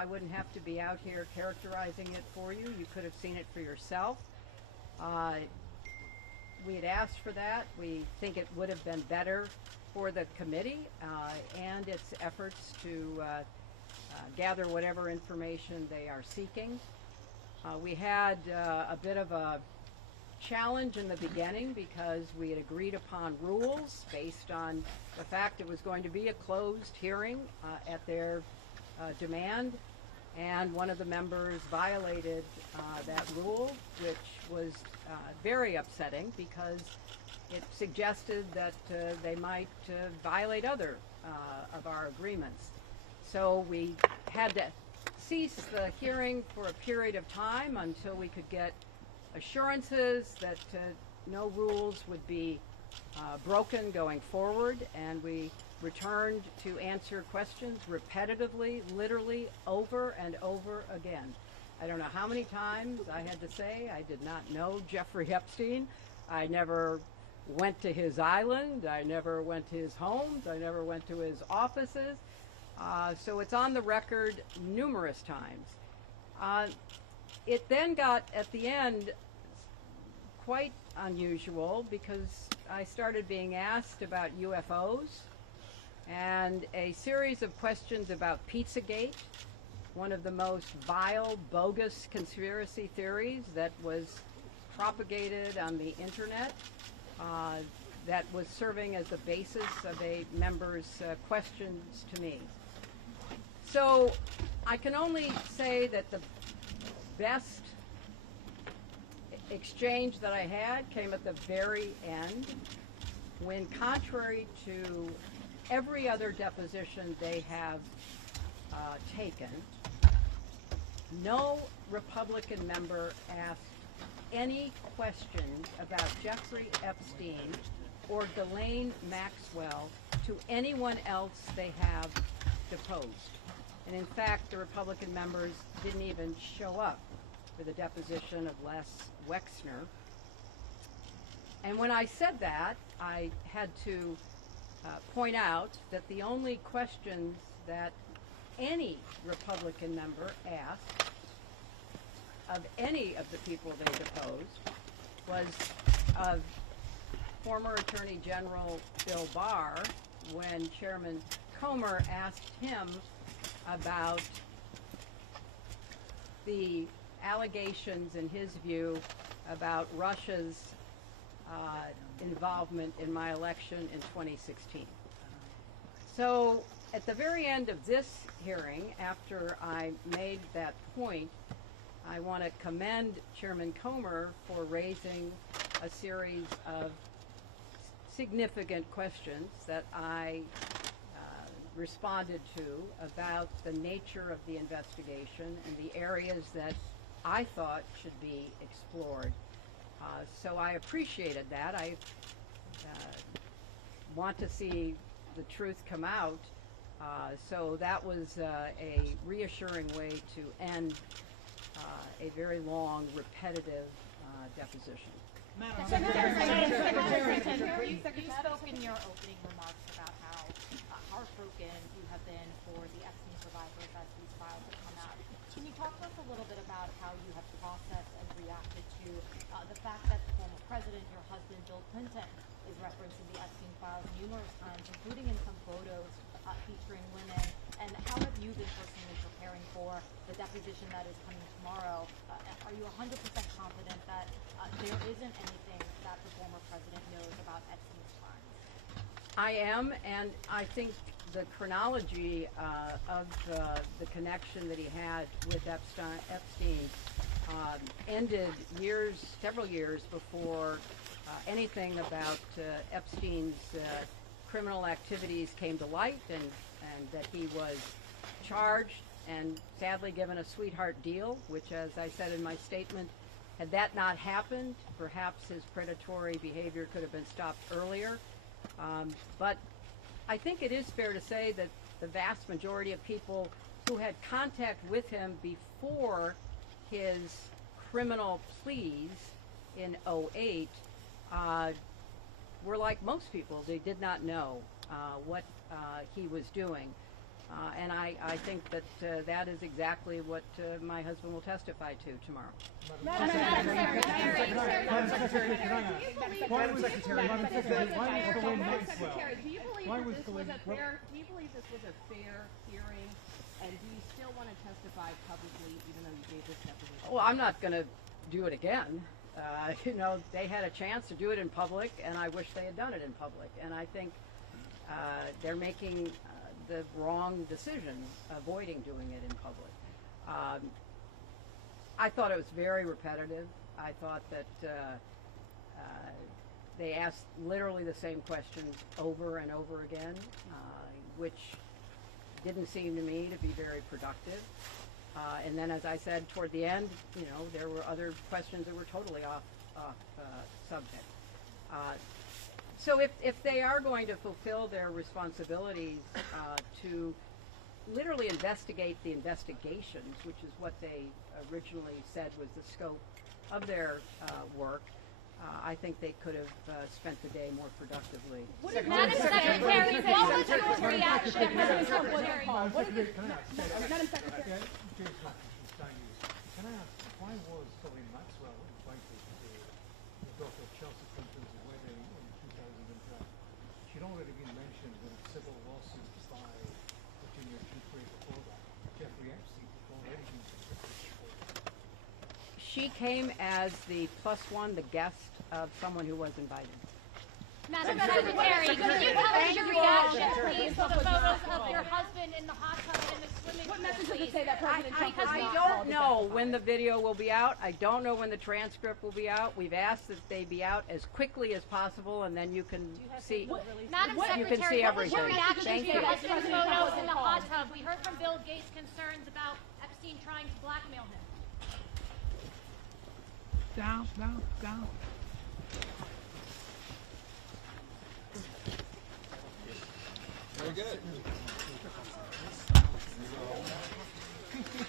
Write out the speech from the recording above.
I wouldn't have to be out here characterizing it for you. You could have seen it for yourself. We had asked for that. We think it would have been better for the committee and its efforts to gather whatever information they are seeking. We had a bit of a challenge in the beginning because we had agreed upon rules based on the fact it was going to be a closed hearing at their demand, and one of the members violated that rule, which was very upsetting because it suggested that they might violate other of our agreements. So we had to cease the hearing for a period of time until we could get assurances that no rules would be broken going forward, and we returned to answer questions repetitively, literally over and over again. I don't know how many times I had to say I did not know Jeffrey Epstein. I never went to his island. I never went to his homes. I never went to his offices. So it's on the record numerous times. It then got, at the end, quite unusual because I started being asked about UFOs and a series of questions about Pizzagate, one of the most vile, bogus conspiracy theories that was propagated on the internet, that was serving as the basis of a member's questions to me. So I can only say that the best exchange that I had came at the very end, when, contrary to every other deposition they have taken, no Republican member asked any questions about Jeffrey Epstein or Ghislaine Maxwell to anyone else they have deposed. And in fact, the Republican members didn't even show up for the deposition of Les Wexner. And when I said that, I had to point out that the only questions that any Republican member asked of any of the people they deposed was of former Attorney General Bill Barr, when Chairman Comer asked him about the allegations, in his view, about Russia's involvement in my election in 2016. So at the very end of this hearing, after I made that point, I want to commend Chairman Comer for raising a series of significant questions that I responded to about the nature of the investigation and the areas that I thought should be explored. So I appreciated that. I want to see the truth come out. So that was a reassuring way to end a very long, repetitive deposition. Secretary, you spoke in your opening remarks about how heartbroken you have been for the Epstein survivors as these files have come out. Can you talk to us a little bit about how you have processed and reacted to the fact that the former president, your husband, Bill Clinton, is referencing the Epstein files numerous times, including in some photos featuring women? And how have you been personally preparing for the deposition that is coming tomorrow? Are you 100% confident that there isn't anything that the former president knows about Epstein's crimes? I am, and I think the chronology of the connection that he had with Epstein ended several years before anything about Epstein's criminal activities came to light, and that he was charged and sadly given a sweetheart deal, which, as I said in my statement, had that not happened, perhaps his predatory behavior could have been stopped earlier. But I think it is fair to say that the vast majority of people who had contact with him before his criminal pleas in 2008 were like most people. They did not know what he was doing. And I think that that is exactly what my husband will testify to tomorrow. Madam Secretary, do you believe this was a fair hearing, and do you still want to testify publicly, even though you gave this deposition? Well, I'm not going to do it again. You know, they had a chance to do it in public, and I wish they had done it in public. And I think they're making the wrong decision, avoiding doing it in public. I thought it was very repetitive. I thought that they asked literally the same questions over and over again, which didn't seem to me to be very productive. And then, as I said, toward the end, you know, there were other questions that were totally off subject. So if they are going to fulfill their responsibilities to literally investigate the investigations, which is what they originally said was the scope of their work, I think they could have spent the day more productively. Madam Secretary, what was your reaction? Madam Secretary. Madam Secretary. Can I ask, why was Colleen Maxwell invited to the daughter of Chelsea Clinton's wedding in 2012? She'd already been mentioned in a civil lawsuit by Virginia Jeffrey before that. Jeffrey Epstein had already been convicted before that. She came as the +1, the guest of someone who was invited. Madam Secretary, could you tell us your reaction, please, to the photos of your husband in the hot tub and in the swimming pool? What message does please? it say that President Trump was I not don't called to know testify? when the video will be out. I don't know when the transcript will be out. We've asked that they be out as quickly as possible, and then you can see. Madam You can Secretary, see what was your everything. reaction Thank to your you. husband's photos in the hot tub? We heard from Bill Gates concerns about Epstein trying to blackmail him. Down, down, down. Very good.